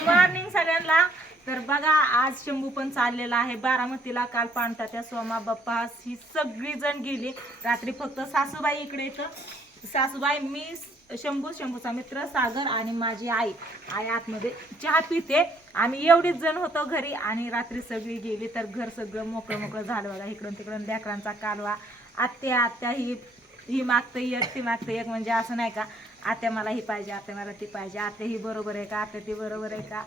Good morning सगळ्यांना. तर बघा आज शंभू पण चाललेला आहे बारामतीला. काल पाणता त्या सोमा बाप्पा ही सगळी जण गेली. रात्री फक्त सासूबाई इकडे येतं. सासूबाई मी शंभू शंभूचा मित्र सागर आणि माझी आई. आई आतमध्ये चहा पिते. आम्ही एवढीच जण होतो घरी आणि रात्री सगळी गेली. तर घर सगळं मोकळं मोकळं झालं बघा. इकडून तिकडून लेकरांचा कालवा. आत्या आत्या ही ही मागतं एक ती मागतं एक. म्हणजे असं नाही का? आत्या मला ही पाहिजे आत्या मला ती पाहिजे आत्या ही बरोबर आहे का आत्या ती बरोबर आहे का?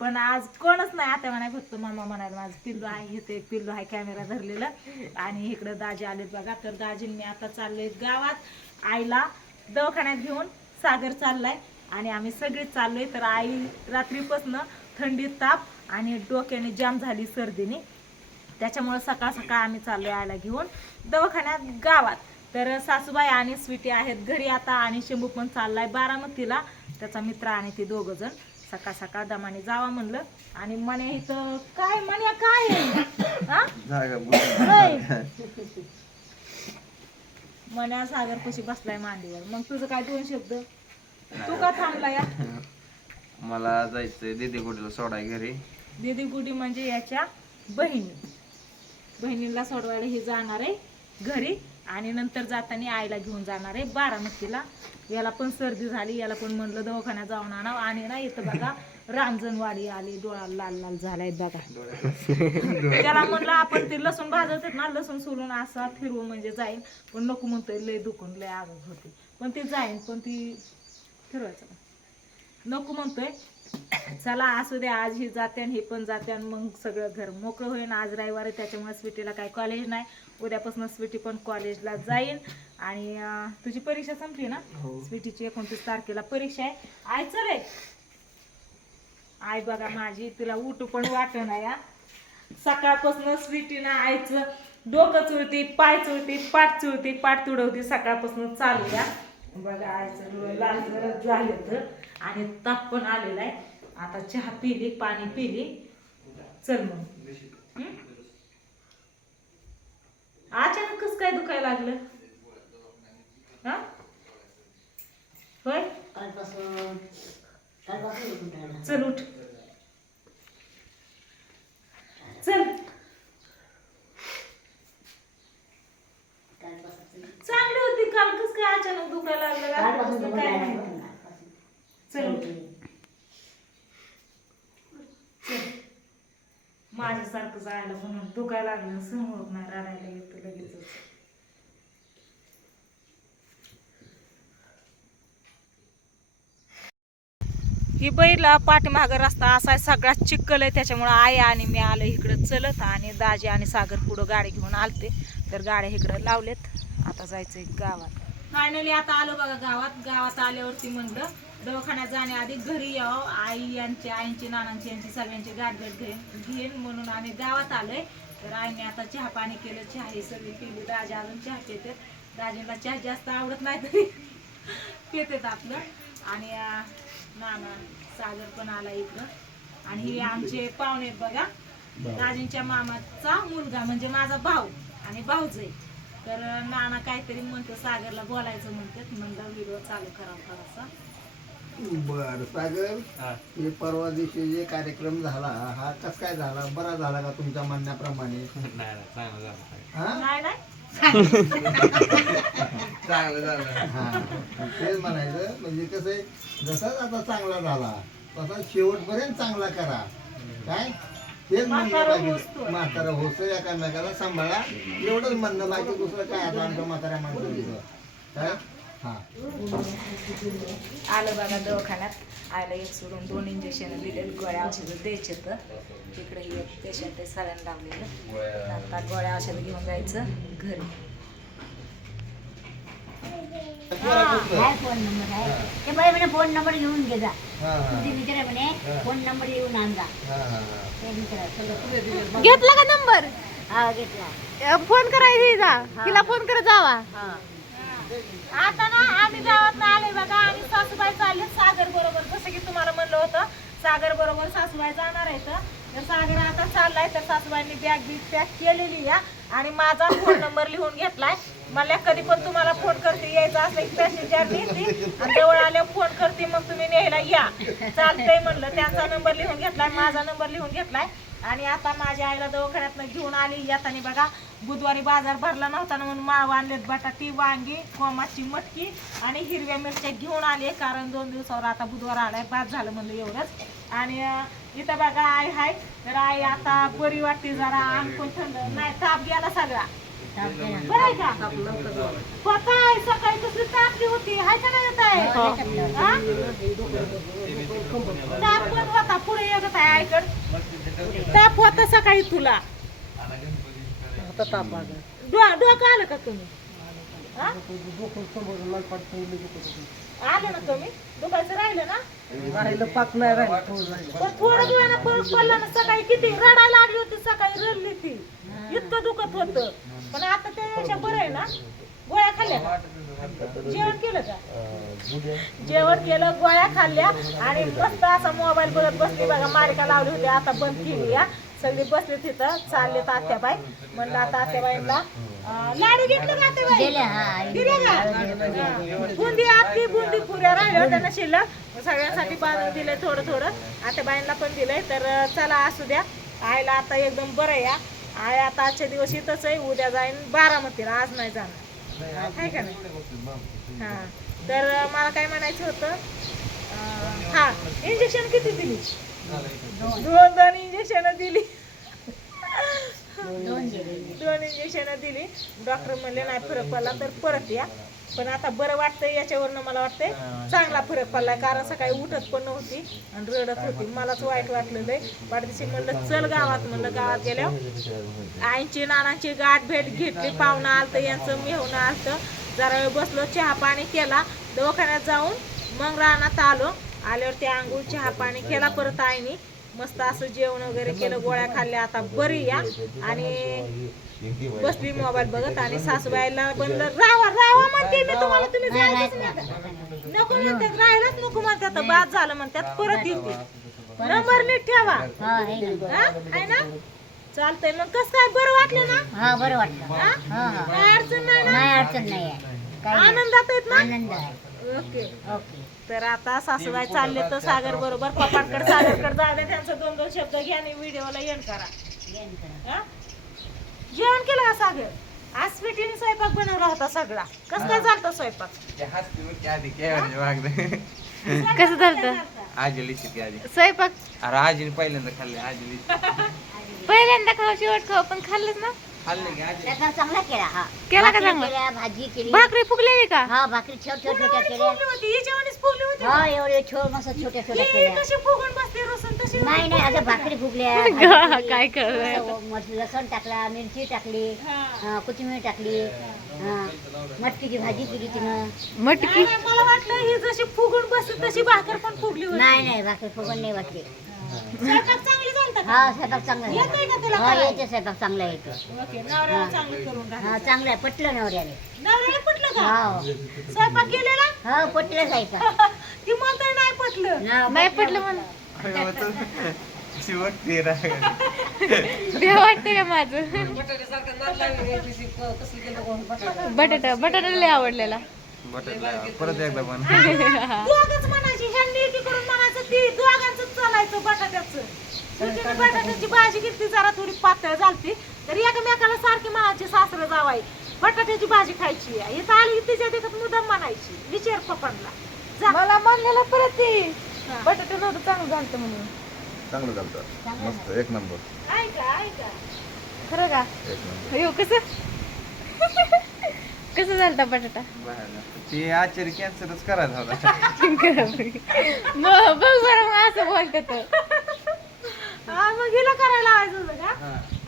पण आज कोणच नाही आत्या म्हणाय फक्त मामा म्हणायला माझं पिल्लू आहे इथे एक पिल्लू आहे कॅमेरा धरलेला. आणि इकडं दाजी आलेत बघा. तर दाजींनी आता चाललोय गावात. आईला दवाखान्यात घेऊन सागर चाललाय. आणि आम्ही सगळेच चाललोय. तर आई रात्रीपासनं थंडी ताप आणि डोक्याने जाम झाली सर्दीने. त्याच्यामुळं सकाळ सकाळ आम्ही चाललोय आईला घेऊन दवाखान्यात गावात. तर सासूबाई आणि स्वीटी आहेत. घरी आता आणि शंभू पण चाललाय बारामतीला. त्याचा मित्र आणि ते दोघ जण सकाळ सकाळ दमाने जावा म्हणलं. आणि मने इथं काय मन्या काय? हा? मन्या सागर कशी बसलाय मांडीवर. मग तुझं काय दोन शब्द? तू का थांबला या मला जायचंय दीदी गुडीला सोडाय घरी. दीदी गुडी म्हणजे याच्या बहिणी. बहिणीला सोडवायला ही जाणार आहे घरी. आणि नंतर जाताना आईला घेऊन जाणार आहे बारामतीला. याला पण सर्दी झाली याला पण म्हणलं दवाखान्यात जाऊन आणावं. आणि ना इथं बघा रांजणवाडी आली डोळा लाल लाल झालाय बघा. त्याला म्हणलं आपण ते लसूण भाजत ना लसूण सोलून असा फिरवू म्हणजे जाईन. पण नको म्हणतोय लय दुखून लय आग होते. पण ते जाईन पण ती फिरवायचं नको म्हणतोय. चला असू दे आज ही जाते आणि हे पण जाते आणि मग सगळं घर मोकळं होईन. आज रविवार आहे त्याच्यामुळे स्वीटीला काही कॉलेज नाही. उद्यापासून स्वीटी पण कॉलेजला जाईन. आणि तुझी परीक्षा संपली ना? स्वीटीची एकोणतीस तारखेला परीक्षा आहे. आय चल रे. आई बघा माझी तिला उठू पण वाटत नाही हा. सकाळपासून स्वीटीनं आईचं डोकं चुळती पाय चुळती पाठ चुळती पाठ तुडवती सकाळपासून चालू या बघा आईचं लाल जरा झालं आणि ताप पण आलेला आहे. आता चहा पिली पाणी पिली. चल मग. हं? अचानक कस काय दुखायला लागलं? हा? होय? चल उठ. चल. चांगली होती काल. कस काय अचानक दुखायला लागलं? काय माहिती. चल उठ. माझ्यासारखं जायला म्हणून दुखायला लागलं. होत नाही रडायला येतं. ही बैला पाठीमागं रस्ता असा सगळा चिक्कल आहे त्याच्यामुळं आई आणि मी आलो इकडं चलत आणि दाजी आणि सागर पुढं गाडी घेऊन आलते. तर गाड्या इकडं लावलेत. आता जायचंय गावात. फायनली आता आलो बघा गावात. गावात आल्यावरती म्हणलं दवाखान्यात जाण्याआधी घरी यावं. आई यांची आईंची नानांची यांची सगळ्यांची गाठभेट घेईन घेईन म्हणून आम्ही गावात आलोय. तर आईने आता चहा पाणी केलं. चहा ही सगळी पिली दाजी अजून चहा पिते दाजीला चहा जास्त आवडत नाही तरी पितेत आपलं. आणि नाना सागर पण आला इकडं. आणि हे आमचे पाहुणे आहेत बघा. दाजींच्या मामाचा मुलगा म्हणजे माझा भाऊ आणि भाऊच आहे तर नाना काहीतरी म्हणतो सागरला बोलायचं म्हणतात. म्हणलं व्हिडिओ चालू करावा थोडासा. बर सागर. हे. परवा दिवशी जे कार्यक्रम झाला हा कस काय झाला? बरा झाला का तुमच्या म्हणण्याप्रमाणे? हा? नाही नाही. चांगलं झालं. हा तेच म्हणायचं. म्हणजे कसं आहे जसाच आता चांगला झाला तसा शेवटपर्यंत चांगला करा. काय? तेच म्हणणं म्हातारं बाकी होस्तोवर. म्हातारा होतं एकामेकाला सांभाळा. एवढंच म्हणणं बाकी दुसरं काय आता आमच्या म्हाताऱ्या माणसाचं. काय? आलं बघा दवाखान्यात. आयला एक सोडून दोन इंजेक्शन दिले गोळ्या औषधं द्यायचे तर तिकडे एक पेशंट आहे सलाईन लावलेलं. आता गोळ्या औषधं घेऊन जायचं घरी. काय फोन नंबर आहे. ते मला म्हणे फोन नंबर घेऊन घे जा. हा हा. ते विचारा म्हणे फोन नंबर येऊन आण जा. हा हा ते विचारा घेतला का नंबर? हा घेतला. फोन करायची जा. तिला फोन करत जावा. हा. आता ना आम्ही गावात आले बघा आणि सासूबाई चालले सागर बरोबर. जसं की तुम्हाला म्हणलं होतं सागर बरोबर सासूबाई जाणार आहेत. तर सागर आता चाललाय तर सासूबाईंनी बॅग बीग पॅक केलेली या आणि माझा फोन नंबर लिहून घेतलाय. मला कधी पण तुम्हाला फोन करते यायचं असलं की पॅसेंजर नेते. जवळ आल्यावर फोन करते मग तुम्ही न्यायला या. चालतंय म्हणलं त्यांचा नंबर लिहून घेतलाय माझा नंबर लिहून घेतलाय. आणि आता माझ्या आईला दवाखान्यातनं घेऊन आली. येताना बघा बुधवारी बाजार भरला नव्हता ना म्हणून माळ आणलेत बटाटी वांगी कोमाची मटकी आणि हिरव्या मिरच्या घेऊन आले. कारण दोन दिवसावर आता बुधवार आलाय बाद झालं म्हणलं एवढंच. आणि इथं बघा आई हाय. तर आई आता बरी वाटते जरा पण थंड नाही ताप गेला सगळा. बरं आहे का? सकाळी कसली तापली होती. हाय का नाही येत आहे हा? ताप पण होता पुढे येत आहे आईकड ताप होता तुला. डो- डोकं आलं का तुम्ही? हा? आलं ना तुम्ही? दुखायचं राहिलं ना? पण थोडं परत पडला ना सकाळी किती रडायला लागली होती सकाळी रडली ती. इतकं दुखत होत. पण आता त्यापेक्षा बरं आहे ना? गोळ्या खाल्ल्या का? जेवण केलं का? जेवण केलं गोळ्या खाल्ल्या आणि मस्त असा मोबाईल बघत बसली बघा मालिका लावली होती आता बंद केली या सगळी बसली तिथं चालले तर आत्याबाई. म्हणलं आता आत्याबाईंना लाडू घेतले का आत्याबाई? दिले. दिले का. बुंदी आपली बुंदी पुऱ्या राहिल्या होत्या ना शिल्लक. सगळ्यांसाठी बांधून दिले थोडं थोडं. आत्याबाईंना पण दिलंय. तर चला असू द्या. आईला आता एकदम बरं या. आई आता आजच्या दिवस इथंच आहे. उद्या जाईन बारामतीला. आज नाही जाणार. आहे का नाही? हा. तर मला काय म्हणायचं होतं? हा. इंजेक्शन किती दिली? दोन दोन इंजेक्शन दिली. दोन दोन इंजेक्शन दिली. डॉक्टर म्हणले नाही फरक पडला तर परत या. पण आता बरं वाटतंय याच्यावरनं मला वाटतंय. चांगला फरक पडला कारण सकाळी उठत पण नव्हती आणि रडत होती. मलाच वाईट वाटलं लय. वाटदिवशी म्हणलं चल गावात म्हणलं गावात गेल्यावर आईची नानांची गाठ भेट घेतली. पाहुणं आलतं यांचं मेहून आलतं. जरा वेळ बसलो चहा पाणी केला. दवाखान्यात जाऊन मग रानात आलो. आल्यावर ते आंघोळ चहा पाणी केला परत आईनी. मस्त असं जेवण वगैरे केलं गोळ्या खाल्ल्या. आता बरी या. आणि बसली मोबाईल बघत आणि सासूबाईला म्हणलं राहा राहा म्हणते मी तुम्हाला. तुम्ही नाही? नाही. नको म्हणतात राहायलाच नको म्हणतात. बाद झालं म्हणतात परत येते. नंबर नीट ठेवा. आहे ना. चालतंय. मग कसं काय? बरं वाटलं ना? हा बरं वाटलं. काय अडचण नाही अडचण नाही. आनंदात आहेत ना? आनंद आहे. ओके. ओके. तर आता सासूबाई चालले तर सागर बरोबर पप्पांकडे सागरकडे दे त्यांचं दोन दोन शब्द घ्या आणि व्हिडिओला एंड करा. हा? जेवण केलं का सागर? आज स्वीटीने स्वयंपाक बनवला होता सगळा. कसं काय झालता स्वयंपाक? कसं झालं आधी. स्वयंपाक? अरे आजीने पहिल्यांदा खाल्ले आजीली. पहिल्यांदा खाऊ शेवट खाऊ पण खाल्लंच ना? खाल्ले आजी त्याचा चांगला केला हा. केला का भाकरी चांगला? केल्या, भाजी केली. भाकरी फुगलेली का? हा भाकरी छोट छोट छोट्या केल्या. फुगली होती हिच्यावानीच फुगली होती. हा एवढे छोट मस्त छोट्या छोट्या ही केल्या. कशी फुगून बसते रोसन तशी नाही नाही आता भाकरी फुगल्या भाजी ग- केली. काय करणार असं मस्त लसण टाकला मिरची टाकली हा. हा, कोथिंबीर टाकली हा. मटकीची भाजी केली तिनं. मटकी? नाही, नाही, मला वाटलं ही जशी फुगून बसते तशी भाकर पण फुगली होती. नाही नाही भाकरी फुगून नाही वाटली. स्वयंपाक चांगली का हा स्वयंपाक चांगला येतंय का तुला आहे. हा करायला? येते स्वयंपाक चांगला येतो ओके नवऱ्याला चांगलं करून हा चांगला आहे पटलं नवऱ्याने नवऱ्याला पटलं का? हा. स्वयंपाक केलेला? हा पटलं जायचं ती म्हणतोय नाही पटलं. नाही पटलं मला. शिवटते राग भ्या वाटतं का माझं? बटाटा. बटाटा लय आवडलेला. बटाटा परत एकदा पण दोघच म्हणायची ह्यांनी म्हणायचं ती दोघांचं चालायचं बटाट्याचं. बटाट्याची भाजी घेतली जरा थोडी पातळ झालती. तर एकमेकाला सारखी म्हणायची सासरं जावाई. बटाट्याची भाजी खायची इथं आली की तिच्या देखत मुदम म्हणायची. विचार पप्पांना. जा. मला म्हणलेलं परत ती बटाटा नव्हतं चांगलं म्हणून. चांगलं मस्त एक नंबर. ऐका ऐका. खरं का? हो कसं? कसं झालता बटाटा? ते आचार्य कॅन्सरच होता. मग बघ बरं असं बोलत हा मग हिला करायला लावायचं होतं का?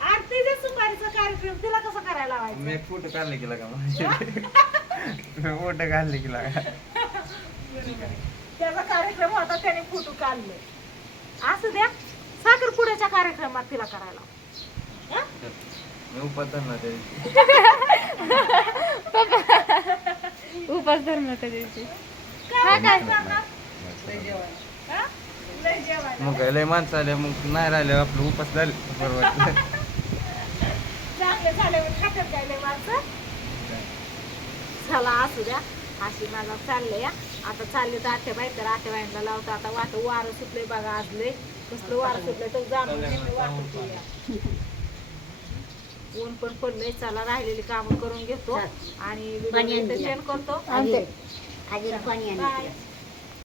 आरतीच्या सुपारीचा कार्यक्रम तिला कसं करायला लावायचं? मी फोटो काढले की लागा मी फोटो काढले की लागा. त्याचा कार्यक्रम होता त्याने फोटो काढले. असू द्या साखरपुड्याच्या कार्यक्रमात तिला करायला? मी उपास ना त्या उपास धरणार त्या दिवशी काय करणार? हं? मग लय माणसं आले मग नाही राहिले आपलं उपास झाले. बरोबर. चांगले झाले मग खात्यात काय लय माणसं? चला असू द्या. अशी मला चाललंय या. आता चालले तर आठ्या बाई तर आठ्या बाईंना लावतो. आता वाट वारं सुटले बघा आज लय. कसलं वारं सुटलं तर जाणून वाटत. ऊन पण पडलंय. चला राहिलेली कामं करून घेतो. आणि करतो.